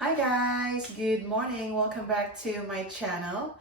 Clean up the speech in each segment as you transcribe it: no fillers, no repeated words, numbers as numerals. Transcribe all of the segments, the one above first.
Hi guys, good morning. Welcome back to my channel.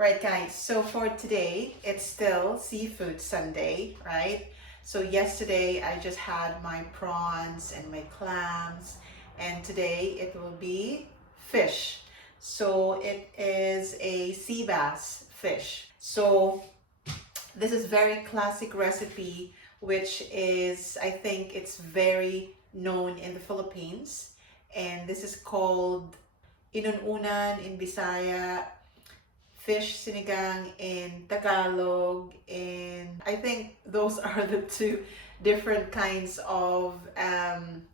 Right guys, so for today, it's still seafood Sunday, right? So yesterday I just had my prawns and my clams, and today it will be fish. So it is a sea bass fish. So this is very classic recipe, which is, I think it's very known in the Philippines. And this is called inununan in Bisaya, fish sinigang in Tagalog, and I think those are the two different kinds of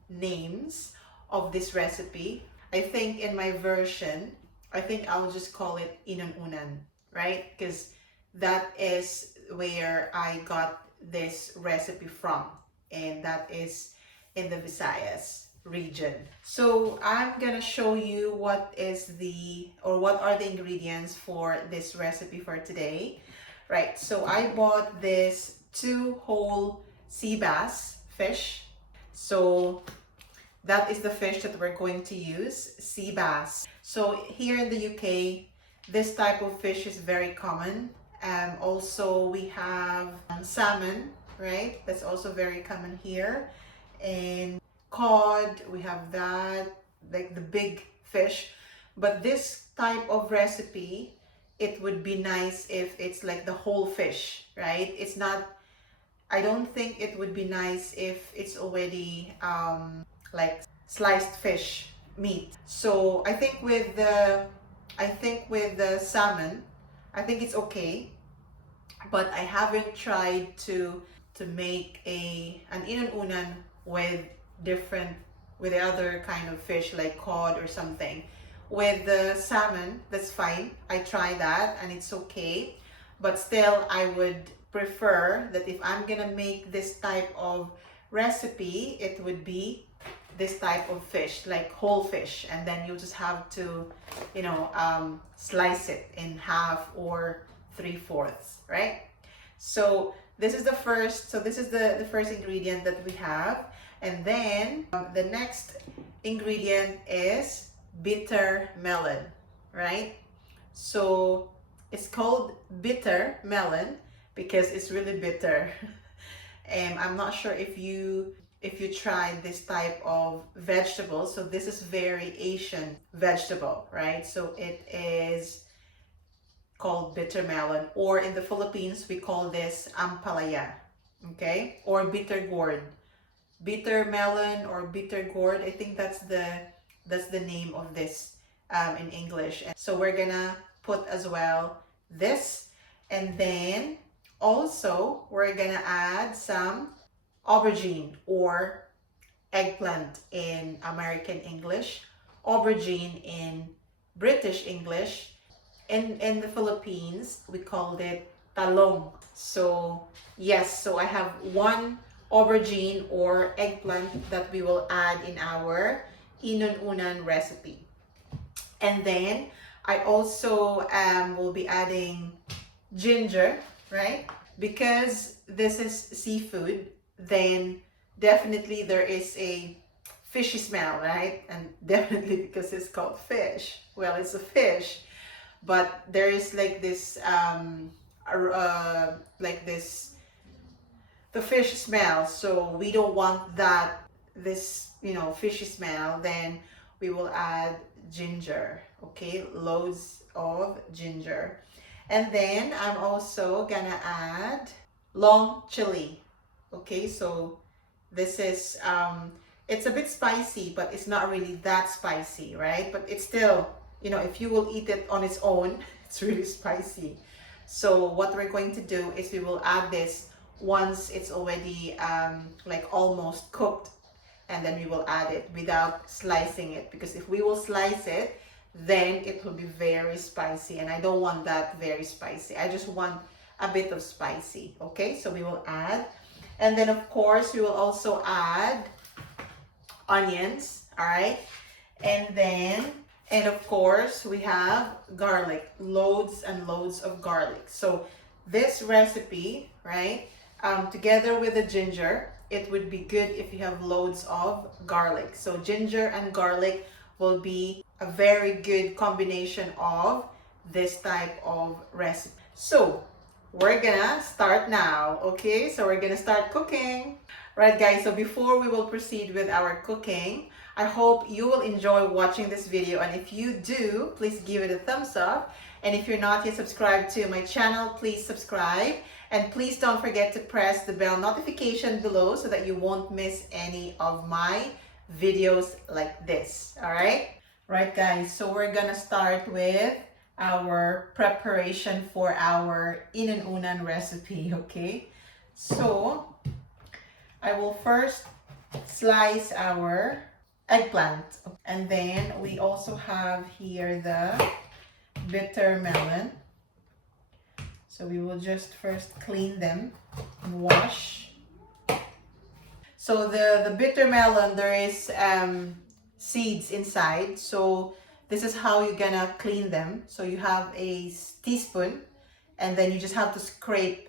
names of this recipe. I think in my version, I think I'll just call it inununan, right? Because that is where I got this recipe from, and that is in the Visayas region. So I'm gonna show you what are the ingredients for this recipe for today. Right, so I bought this 2 whole sea bass fish. So that is the fish that we're going to use, sea bass. So here in the UK, this type of fish is very common. Also we have salmon, right? That's also very common here. And cod, we have that, like the big fish. But this type of recipe, it would be nice if it's like the whole fish, right? It's not, I don't think it would be nice if it's already like sliced fish meat. So I think with the salmon, I think it's okay, but I haven't tried to make an inununan with the other kind of fish like cod or something. With the salmon, that's fine. I try that and it's okay. But still, I would prefer that if I'm gonna make this type of recipe, it would be this type of fish, like whole fish, and then you just have to, slice it in half or 3/4, right? So this is the first. So this is the first ingredient that we have, and then the next ingredient is bitter melon, right? So it's called bitter melon because it's really bitter. And I'm not sure if you try this type of vegetable. So this is very Asian vegetable, right? So it is called bitter melon, or in the Philippines we call this ampalaya, okay, or bitter gourd. Bitter melon or bitter gourd, I think that's the name of this in English. And so we're gonna put as well this, and then also we're gonna add some aubergine or eggplant in American English, aubergine in British English. In the Philippines, we called it talong. So yes, so I have 1 aubergine or eggplant that we will add in our inununan recipe. And then I also will be adding ginger, right? Because this is seafood, then definitely there is a fishy smell, right? And definitely because it's called fish. Well, it's a fish. but there is like this like this the fish smell, so we don't want that, this, you know, fishy smell. Then we will add ginger. Okay, loads of ginger. And then I'm also gonna add long chili. Okay, so this is it's a bit spicy, but it's not really that spicy, right? But it's still, you know, if you will eat it on its own, it's really spicy. So what we're going to do is we will add this once it's already like almost cooked, and then we will add it without slicing it, because if we will slice it, then it will be very spicy, and I don't want that very spicy. I just want a bit of spicy. Okay, so we will add, and then of course we will also add onions. All right, and of course we have garlic, loads and loads of garlic. So this recipe, right, together with the ginger, it would be good if you have loads of garlic. So ginger and garlic will be a very good combination of this type of recipe. So we're gonna start now. Okay, so we're gonna start cooking. Right guys, so before we will proceed with our cooking, I hope you will enjoy watching this video, and if you do, please give it a thumbs up. And if you're not yet subscribed to my channel, please subscribe, and please don't forget to press the bell notification below so that you won't miss any of my videos like this. All right guys, so we're gonna start with our preparation for our inuunan recipe. Okay, so I will first slice our eggplant, and then we also have here the bitter melon. So we will just first clean them and wash. So the bitter melon, there is seeds inside, so this is how you're gonna clean them. So you have a teaspoon, and then you just have to scrape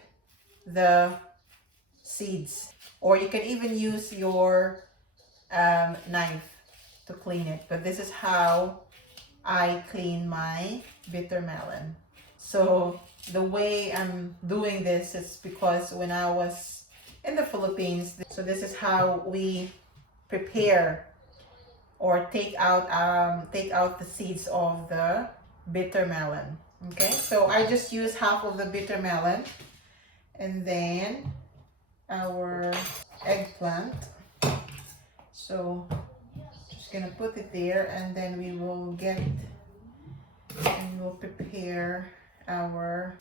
the seeds, or you can even use your knife to clean it, but this is how I clean my bitter melon. So the way I'm doing this is because when I was in the Philippines, so this is how we prepare or take out the seeds of the bitter melon. Okay, so I just use half of the bitter melon, and then our eggplant. So just gonna put it there, and then we will prepare our.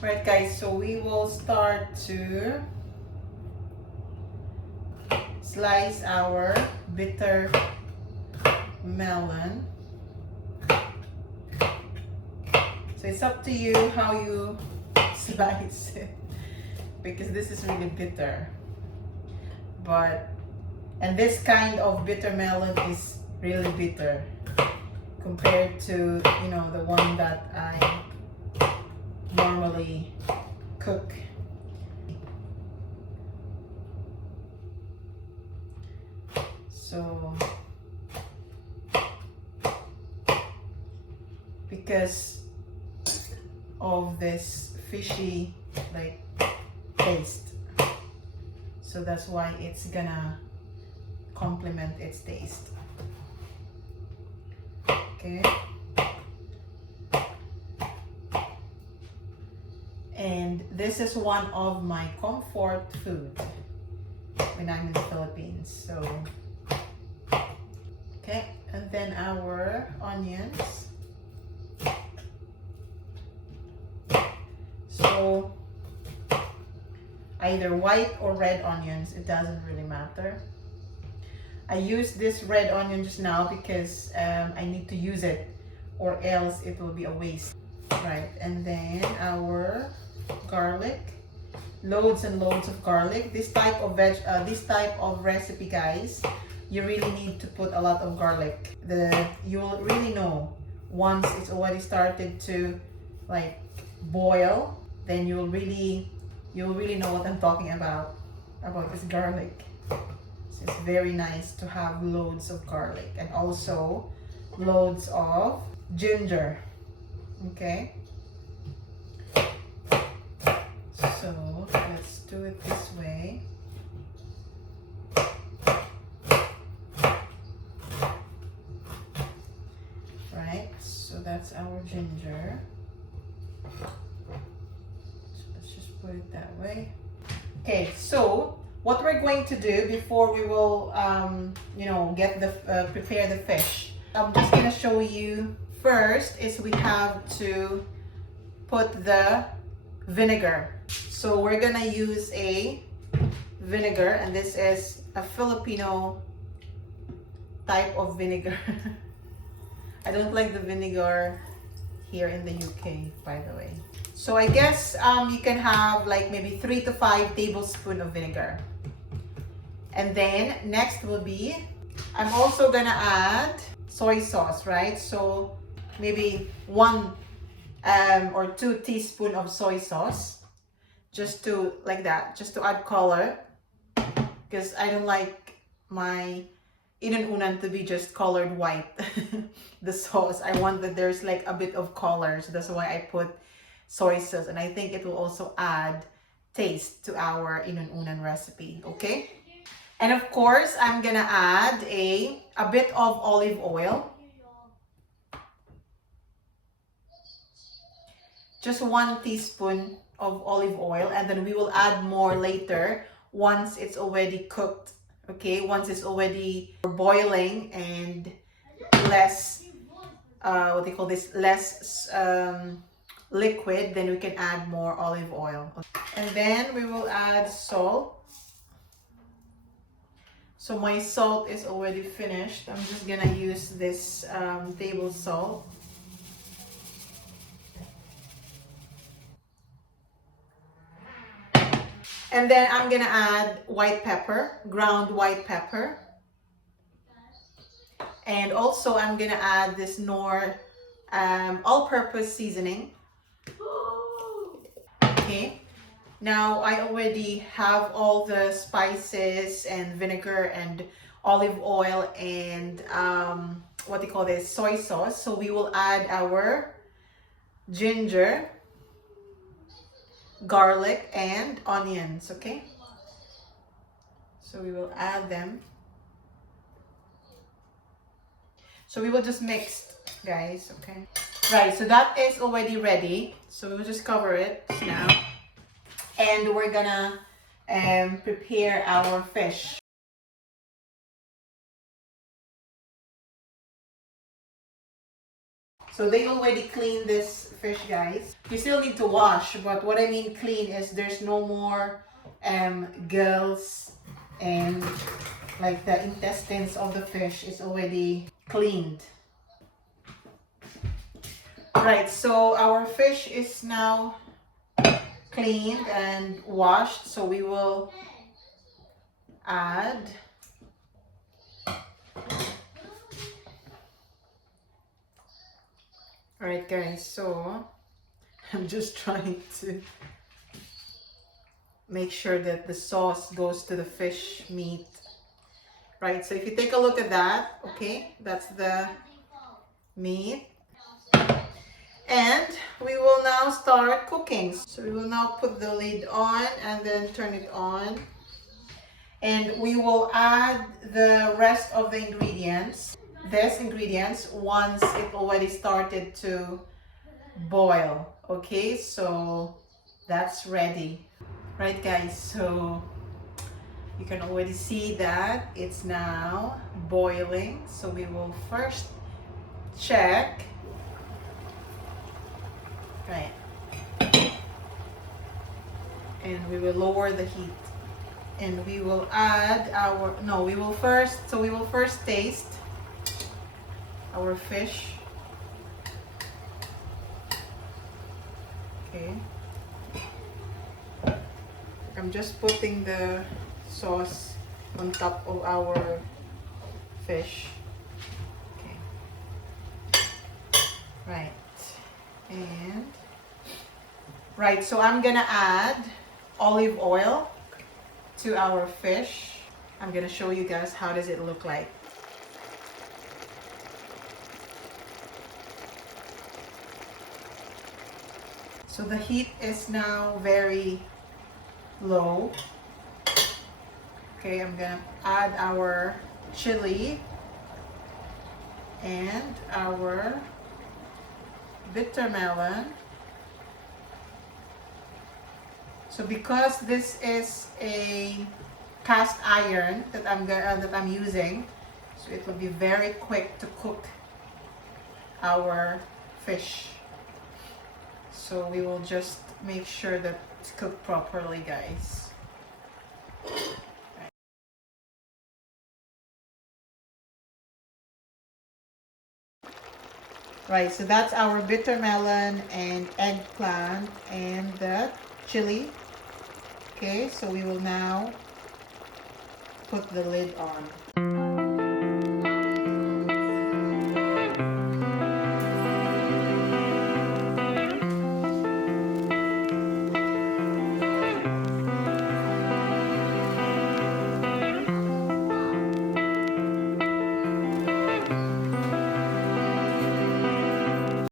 Right guys, so we will start to slice our bitter melon. So it's up to you how you slice it, because this is really bitter. And this kind of bitter melon is really bitter compared to, you know, the one that I normally cook. So because of this fishy like taste, so that's why it's gonna complement its taste. Okay, and this is one of my comfort food when I'm in the Philippines. So okay, and then our onions. So either white or red onions, it doesn't really matter. I use this red onion just now because I need to use it, or else it will be a waste. Right, and then our garlic, loads and loads of garlic. This type of recipe, guys, you really need to put a lot of garlic. You'll really know once it's already started to like boil, then you'll really know what I'm talking about this garlic. So it's very nice to have loads of garlic and also loads of ginger. Okay. So let's do it this way. Right, so that's our ginger. So let's just put it that way. Okay, so what we're going to do before we will, get the prepare the fish. I'm just gonna show you first is we have to put the vinegar. So we're gonna use a vinegar, and this is a Filipino type of vinegar. I don't like the vinegar here in the UK, by the way. So I guess you can have like maybe 3 to 5 tablespoons of vinegar. And then next will be, I'm also gonna add soy sauce, right? So maybe 1 or 2 teaspoons of soy sauce, just to like that, just to add color, because I don't like my inunan to be just colored white. The sauce, I want that there's like a bit of color, so that's why I put soy sauce, and I think it will also add taste to our inunan recipe. Okay, and of course I'm gonna add a bit of olive oil, just 1 teaspoon of olive oil, and then we will add more later once it's already cooked. Okay, once it's already boiling and less what they call this, less liquid, then we can add more olive oil. And then we will add salt. So my salt is already finished. I'm just gonna use this table salt. And then I'm gonna add white pepper, ground white pepper. And also I'm gonna add this Knorr all-purpose seasoning. Okay, now I already have all the spices and vinegar and olive oil and what they call this, soy sauce. So we will add our ginger, garlic, and onions. Okay, so we will add them. So we will just mix, guys. Okay, right, so that is already ready, so we will just cover it now, and we're gonna prepare our fish. So they already cleaned this fish, guys. You still need to wash, but what I mean clean is there's no more gills, and like the intestines of the fish is already cleaned. Right, so our fish is now cleaned and washed, so we will add Alright guys, so I'm just trying to make sure that the sauce goes to the fish meat. Right, so if you take a look at that, okay, that's the meat. And we will now start cooking. So we will now put the lid on and then turn it on. And we will add the rest of the ingredients. These ingredients once it already started to boil. Okay, so that's ready. Right guys, so you can already see that it's now boiling. So we will first check. Right. And we will lower the heat. And we will add our, no, we will first taste our fish. Okay. I'm just putting the sauce on top of our fish. Okay. Right. And so I'm gonna add olive oil to our fish. I'm gonna show you guys how does it look like. So the heat is now very low. Okay, I'm gonna add our chili and our bitter melon. So because this is a cast iron that I'm using, so it will be very quick to cook our fish. So we will just make sure that it's cooked properly, guys. Right, so that's our bitter melon and eggplant and the chili. Okay, so we will now put the lid on.